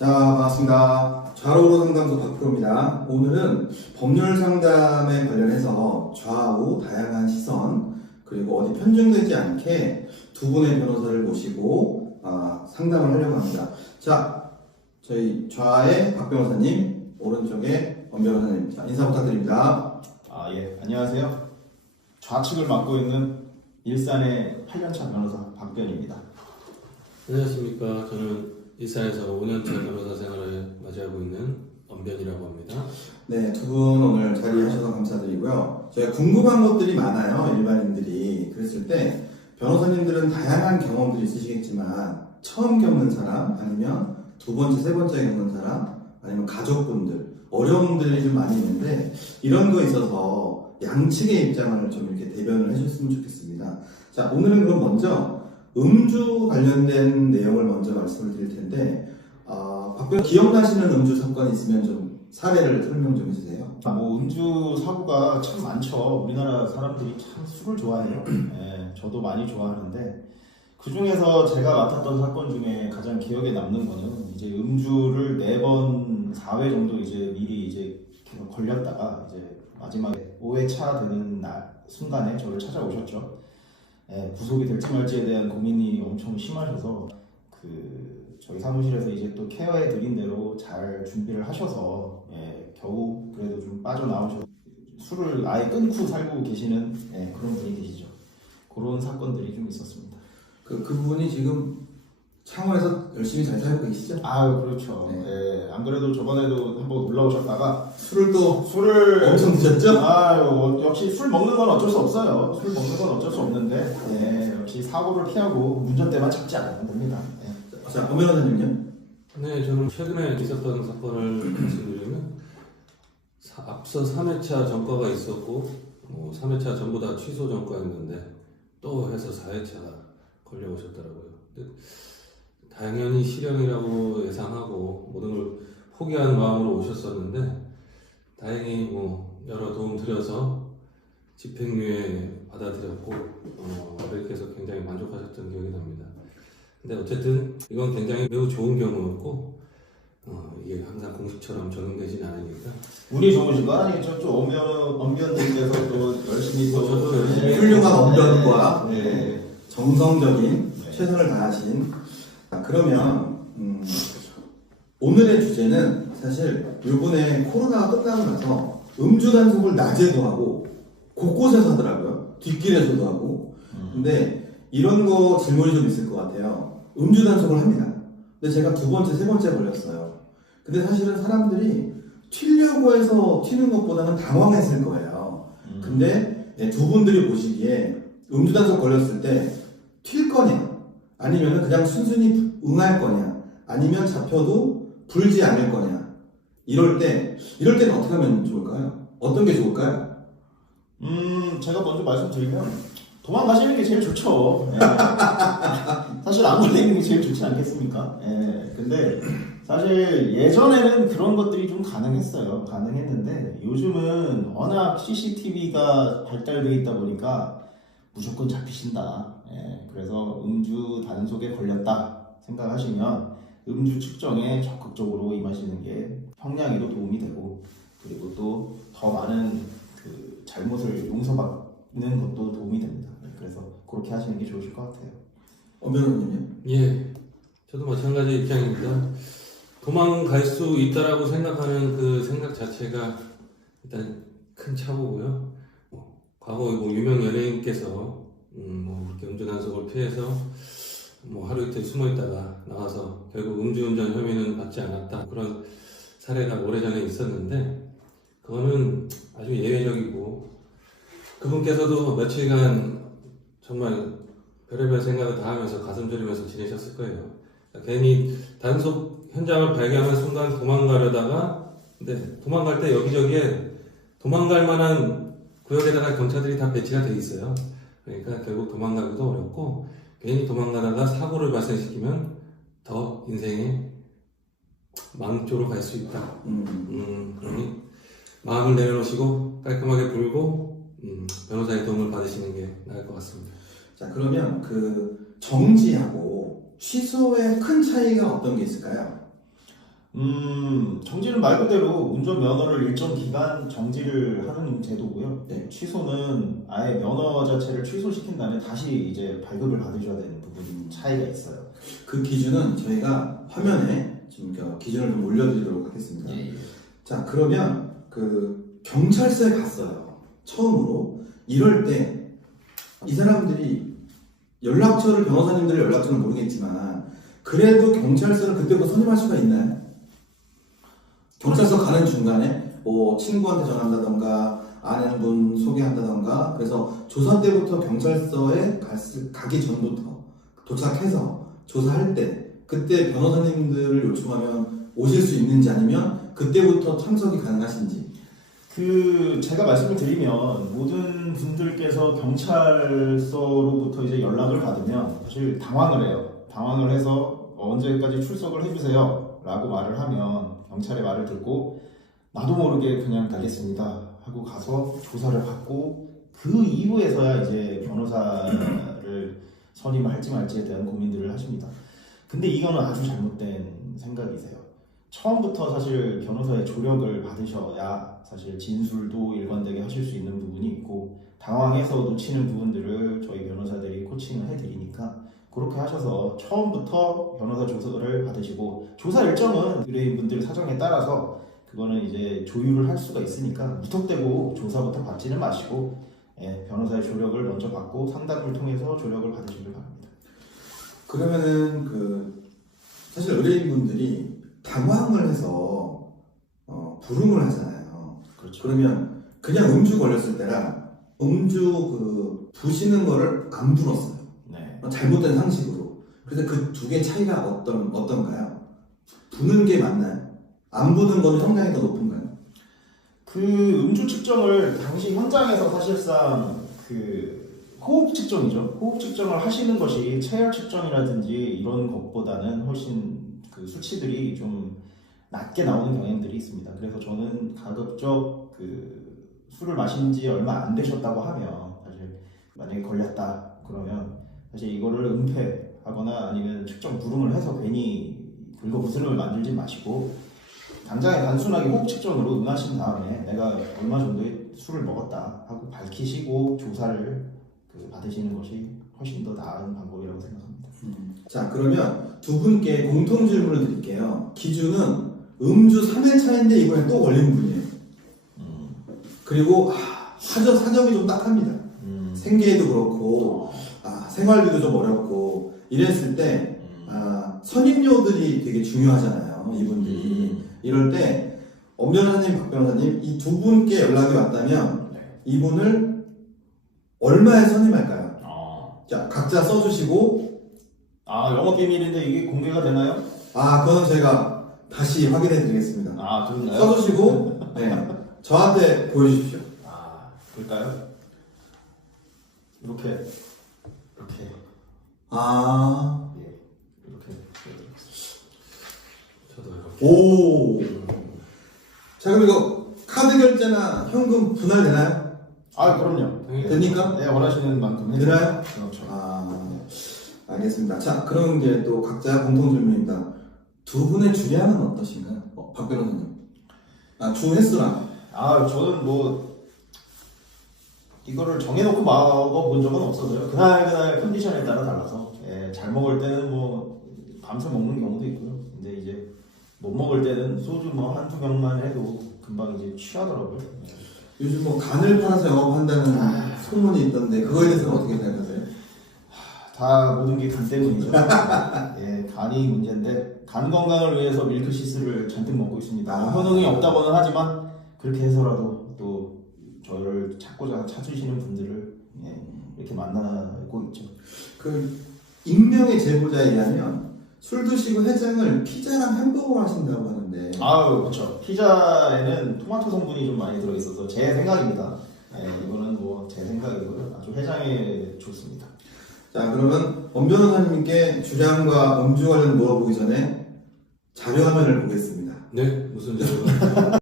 자, 반갑습니다. 좌우로 상담소 박프로입니다. 오늘은 법률 상담에 관련해서 좌우 다양한 시선 그리고 어디 편중되지 않게 두 분의 변호사를 모시고 상담을 하려고 합니다. 자, 저희 좌의 박 변호사님, 오른쪽에 엄 변호사님, 자, 인사 부탁드립니다. 예, 안녕하세요. 좌측을 맡고 있는 일산의 8년차 변호사 박변입니다. 안녕하십니까. 저는 일산에서 5년차 변호사 생활을 맞이하고 있는 엄변이라고 합니다. 네, 두 분 오늘 자리하셔서 감사드리고요. 저희가 궁금한 것들이 많아요, 일반인들이. 그랬을 때 변호사님들은 다양한 경험들이 있으시겠지만 처음 겪는 사람, 아니면 두 번째, 세 번째 겪는 사람, 아니면 가족분들, 어려움들이 좀 많이 있는데 이런 거에 있어서 양측의 입장을 좀 이렇게 대변을 해주셨으면 좋겠습니다. 자, 오늘은 그럼 먼저 음주 관련된 내용을 먼저 말씀을 드릴 텐데 박변 기억나시는 음주 사건이 있으면 좀 사례를 설명 좀 해주세요. 음주 사고가 참 많죠. 우리나라 사람들이 참 술을 좋아해요. 예, 저도 많이 좋아하는데 그 중에서 제가 맡았던 사건 중에 가장 기억에 남는 거는 이제 음주를 4번, 4회 정도 이제 미리 이제 걸렸다가 이제 마지막에 5회차 되는 순간에 저를 찾아오셨죠. 구속이 될지 말지에 대한 고민이 엄청 심하셔서 저희 사무실에서 이제 또 케어해 드린 대로 잘 준비를 하셔서 겨우 그래도 좀 빠져나오셔서 술을 아예 끊고 살고 계시는 그런 분이 계시죠. 그런 사건들이 좀 있었습니다. 그분이 지금 창원에서 열심히 잘 살고 계시죠? 그렇죠. 네. 안 그래도 저번에도 한번 올라오셨다가 술을 엄청 드셨죠? 역시 술 먹는 건 어쩔 수 없어요. 술 먹는 건 어쩔 수 없는데 역시 사고를 피하고 운전대만 잡지 않으면 됩니다. 자, 엄 변호사님요? 네, 저는 최근에 있었던 사건을 말씀드리면 앞서 3회차 전과가 있었고 3회차 전부 다 취소 전과였는데 또 해서 4회차가 걸려오셨더라고요. 근데 당연히 실형이라고 예상하고 모든 걸 포기한 마음으로 오셨었는데 다행히 여러 도움 드려서 집행유예 받아들였고 어머니께서 굉장히 만족하셨던 기억이 납니다. 근데 어쨌든 이건 굉장히 매우 좋은 경우였고 이게 항상 공식처럼 적용되진 않으니까 운이 좋으신 거 아니에요? 저쪽 엄변님께서 또 열심히 또 훌륭한 엄변과 정성적인 최선을 다하신. 그러면 오늘의 주제는 사실 이번에 코로나가 끝나고 나서 음주 단속을 낮에도 하고 곳곳에서 하더라고요. 뒷길에서도 하고. 근데 이런 거 질문이 좀 있을 것 같아요. 음주 단속을 합니다. 근데 제가 두 번째, 세 번째 걸렸어요. 근데 사실은 사람들이 튀려고 해서 튀는 것보다는 당황했을 거예요. 근데 두 분들이 보시기에 음주 단속 걸렸을 때 튈 거냐, 아니면 그냥 순순히 응할 거냐, 아니면 잡혀도 불지 않을 거냐, 이럴 때는 어떻게 하면 좋을까요? 어떤 게 좋을까요? 제가 먼저 말씀드리면 도망가시는 게 제일 좋죠. 사실 안 걸리는 게 제일 좋지 않겠습니까? 근데 사실 예전에는 그런 것들이 좀 가능했는데 요즘은 워낙 CCTV가 발달되어 있다 보니까 무조건 잡히신다. 그래서 음주 단속에 걸렸다 생각하시면 음주 측정에 적극적으로 임하시는 게 형량에도 도움이 되고, 그리고 또 더 많은 잘못을 용서받는 것도 도움이 됩니다. 그래서 그렇게 하시는 게 좋으실 것 같아요. 엄 변호사님요? 예, 저도 마찬가지 입장입니다. 도망갈 수 있다라고 생각하는 그 생각 자체가 일단 큰 착오고요. 과거 유명 연예인께서 이렇게 음주 단속을 피해서 하루 이틀 숨어 있다가 나와서 결국 음주운전 혐의는 받지 않았다, 그런 사례가 오래전에 있었는데 그거는 아주 예외적이고 그분께서도 며칠간 정말 별의별 생각을 다 하면서 가슴 졸이면서 지내셨을 거예요. 괜히 단속 현장을 발견한 순간 도망가려다가, 근데 도망갈 때 여기저기에 도망갈 만한 구역에다가 경찰들이 다 배치가 돼 있어요. 그러니까 결국 도망가기도 어렵고, 괜히 도망가다가 사고를 발생시키면 더 인생의 망조로 갈 수 있다. 그러니 마음을 내려놓으시고 깔끔하게 불고 변호사의 도움을 받으시는 게 나을 것 같습니다. 자, 그러면 정지하고 취소의 큰 차이가 어떤 게 있을까요? 정지는 말 그대로 운전면허를 일정 기간 정지를 하는 제도고요. 네. 취소는 아예 면허 자체를 취소시킨 다음에 다시 이제 발급을 받으셔야 되는 부분 차이가 있어요. 그 기준은 저희가 화면에 지금 기준을 좀 올려드리도록 하겠습니다. 자, 그러면 그 경찰서에 갔어요. 처음으로. 이럴 때 이 사람들이 연락처를, 변호사님들의 연락처는 모르겠지만 그래도 경찰서를 그때부터 선임할 수가 있나요? 경찰서 가는 중간에 뭐 친구한테 전화한다던가 아는 분 소개한다던가, 그래서 조사 때부터 경찰서에 가기 전부터 도착해서 조사할 때 그때 변호사님들을 요청하면 오실 수 있는지, 아니면 그때부터 참석이 가능하신지. 제가 말씀을 드리면 모든 분들께서 경찰서로부터 이제 연락을 받으면 사실 당황을 해요. 당황을 해서 언제까지 출석을 해주세요 라고 말을 하면 경찰의 말을 듣고 나도 모르게 그냥 가겠습니다 하고 가서 조사를 받고 그 이후에서야 이제 변호사를 선임할지 말지에 대한 고민들을 하십니다. 근데 이거는 아주 잘못된 생각이세요. 처음부터 사실 변호사의 조력을 받으셔야 사실 진술도 일관되게 하실 수 있는 부분이 있고, 당황해서 놓치는 부분들을 저희 변호사들이 코칭을 해드리니까 그렇게 하셔서 처음부터 변호사 조사를 받으시고, 조사 일정은 의뢰인분들 사정에 따라서 그거는 이제 조율을 할 수가 있으니까 무턱대고 조사부터 받지는 마시고, 변호사의 조력을 먼저 받고 상담을 통해서 조력을 받으시길 바랍니다. 그러면은 사실 의뢰인분들이 당황을 해서 불응을 하잖아요. 그렇죠. 그러면 그냥 음주 걸렸을 때랑 음주 부시는 거를 안 불었어요. 네. 잘못된 상식으로. 그래서 그 두 개 차이가 어떤가요? 부는 게 맞나요? 안 부는 건 형량이 더 높은가요? 그 음주 측정을 당시 현장에서 사실상 호흡 측정이죠. 호흡 측정을 하시는 것이 체열 측정이라든지 이런 것보다는 훨씬 그 수치들이 좀 낮게 나오는 경향들이 있습니다. 그래서 저는 가급적 술을 마신 지 얼마 안 되셨다고 하면, 사실 만약에 걸렸다 그러면 사실 이거를 은폐하거나 아니면 측정 불응을 해서 괜히 긁어부스럼을 만들지 마시고 당장에 단순하게 호흡 측정으로 응하신 다음에 내가 얼마 정도의 술을 먹었다 하고 밝히시고 조사를 받으시는 것이 훨씬 더 나은 방법이라고 생각합니다. 자, 그러면 두 분께 공통 질문을 드릴게요. 기준은 음주 3일 차인데 이번에 또 걸린 분이에요. 그리고 사정이 좀 딱합니다. 생계에도 그렇고 생활비도 좀 어렵고 이랬을 때 선임료들이 되게 중요하잖아요. 이분들이. 이럴 때 엄 변호사님, 박 변호사님 이 두 분께 연락이 왔다면 이분을 얼마에 선임할까요? 자, 각자 써주시고. 영업 비밀인데 이게 공개가 되나요? 그거는 저희가 다시 확인해 드리겠습니다. 그런가요? 써주시고 저한테 보여주십시오. 그럴까요? 이렇게 예. 이렇게 저도 이렇게. 오. 자, 그럼 이거 카드 결제나 현금 분할되나요? 그럼요. 됩니까? 네, 원하시는 만큼 되나요? 그렇죠. 알겠습니다. 자, 그럼 이제 또 각자 공통 질문입니다. 두 분의 주량은 어떠신가요? 박 변호사님. 주 횟수랑. 저는 이거를 정해놓고 먹어본 적은 없어서요. 그날 컨디션에 따라 달라서. 잘 먹을 때는 밤새 먹는 경우도 있고요. 근데 이제 못 먹을 때는 소주 한두 병만 해도 금방 이제 취하더라고요. 요즘 간을 팔아서 영업한다는 소문이 있던데 그거에 대해서는 어떻게 생각하세요? 다 모든 게 간 때문이죠. 간이 문제인데 간 건강을 위해서 밀크시스를 잔뜩 먹고 있습니다. 효능이 없다고는 하지만 그렇게 해서라도 또 저를 찾으시는 분들을 이렇게 만나고 있죠. 익명의 제보자에 의하면 술 드시고 해장을 피자랑 햄버거로 하신다고 하는데. 그렇죠. 피자에는 토마토 성분이 좀 많이 들어있어서 제 생각입니다. 이거는 제 생각이고요. 아주 해장에 좋습니다. 자, 그러면 엄 변호사님께 주량과 음주 관련 물어보기 전에 자료 화면을 보겠습니다. 네, 무슨 자료가?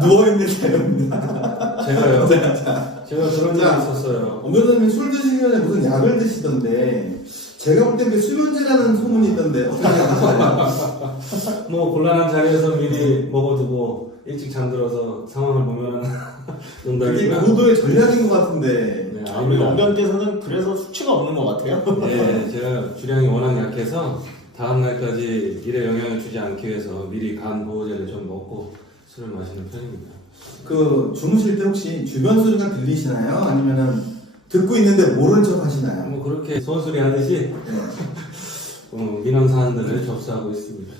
누워있는 자료입니다. 제가요. 제가 그런 적이 자, 있었어요. 엄 변호사님 술 드시기 전에 무슨 약을 드시던데 제가 볼 때 그 수면제라는 소문이 있던데 어떻게 생각하세요? 뭐 곤란한 자리에서 미리 먹어두고 일찍 잠들어서 상황을 보면 이게 농담이고요. 고도의 전략인 것 같은데 네, 우리 아닙니다. 영변께서는 그래서 수치가 없는 것 같아요. 네, 제가 주량이 워낙 약해서 다음 날까지 일에 영향을 주지 않기 위해서 미리 간 보호제를 좀 먹고 술을 마시는 편입니다. 그 주무실 때 혹시 주변 소리가 들리시나요? 아니면은 듣고 있는데 모르는 척 하시나요? 뭐 그렇게 소원소리 하듯이 네. 민원 사안들을 접수하고 있습니다.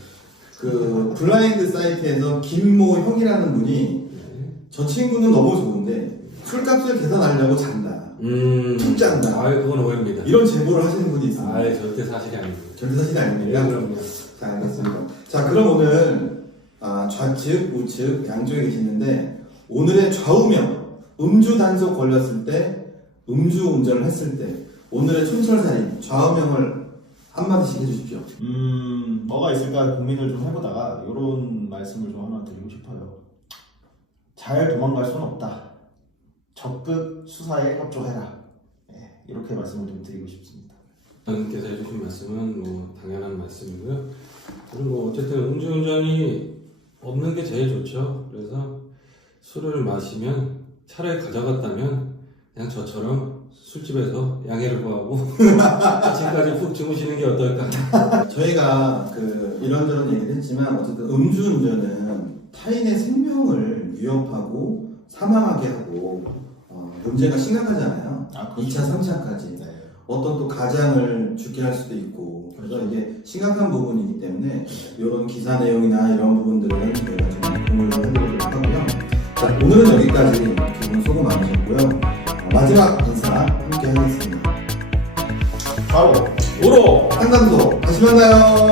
그 블라인드 사이트에서 김모 형이라는 분이 네. 저 친구는 너무 좋은데 술값을 계산하려고 잔다. 툭 잔다. 아, 그건 오해입니다. 이런 제보를 하시는 분이 있습니다. 아, 절대 사실이 아닙니다. 절대 사실이 아닙니까? 네, 그럼요. 자, 알겠습니다. 자, 그럼 오늘 좌측, 우측 양쪽에 계시는데 오늘의 좌우명 음주 단속 걸렸을 때 음주 운전을 했을 때 오늘의 촌철살인 좌우명을 한마디씩 해주십시오. 뭐가 있을까 고민을 좀 해보다가 이런 말씀을 좀 하나 드리고 싶어요. 잘 도망갈 수는 없다. 적극 수사에 협조해라. 네, 이렇게 말씀을 좀 드리고 싶습니다. 선생님께서 해주신 말씀은 뭐 당연한 말씀이고요. 그리고 뭐 어쨌든 음주운전이 없는 게 제일 좋죠. 그래서 술을 마시면 차를 가져갔다면 그냥 저처럼 술집에서 양해를 구하고 아침까지 푹 주무시는 게 어떨까. 저희가 그 이런저런 얘기를 했지만 어쨌든 음주운전은 타인의 생명을 위협하고 사망하게 하고 문제가 심각하잖아요. 아, 그렇죠. 2차, 3차까지. 네. 어떤 또 가장을 죽게 할 수도 있고 그래서 이게 심각한 부분이기 때문에 이런 기사 내용이나 이런 부분들은 저희가 좀 공유를 해드리도록 하고요. 자, 오늘은 여기까지 두 분 수고 많으셨고요. 마지막 인사 함께 하겠습니다. 바로 오로! 상담소 다시 만나요.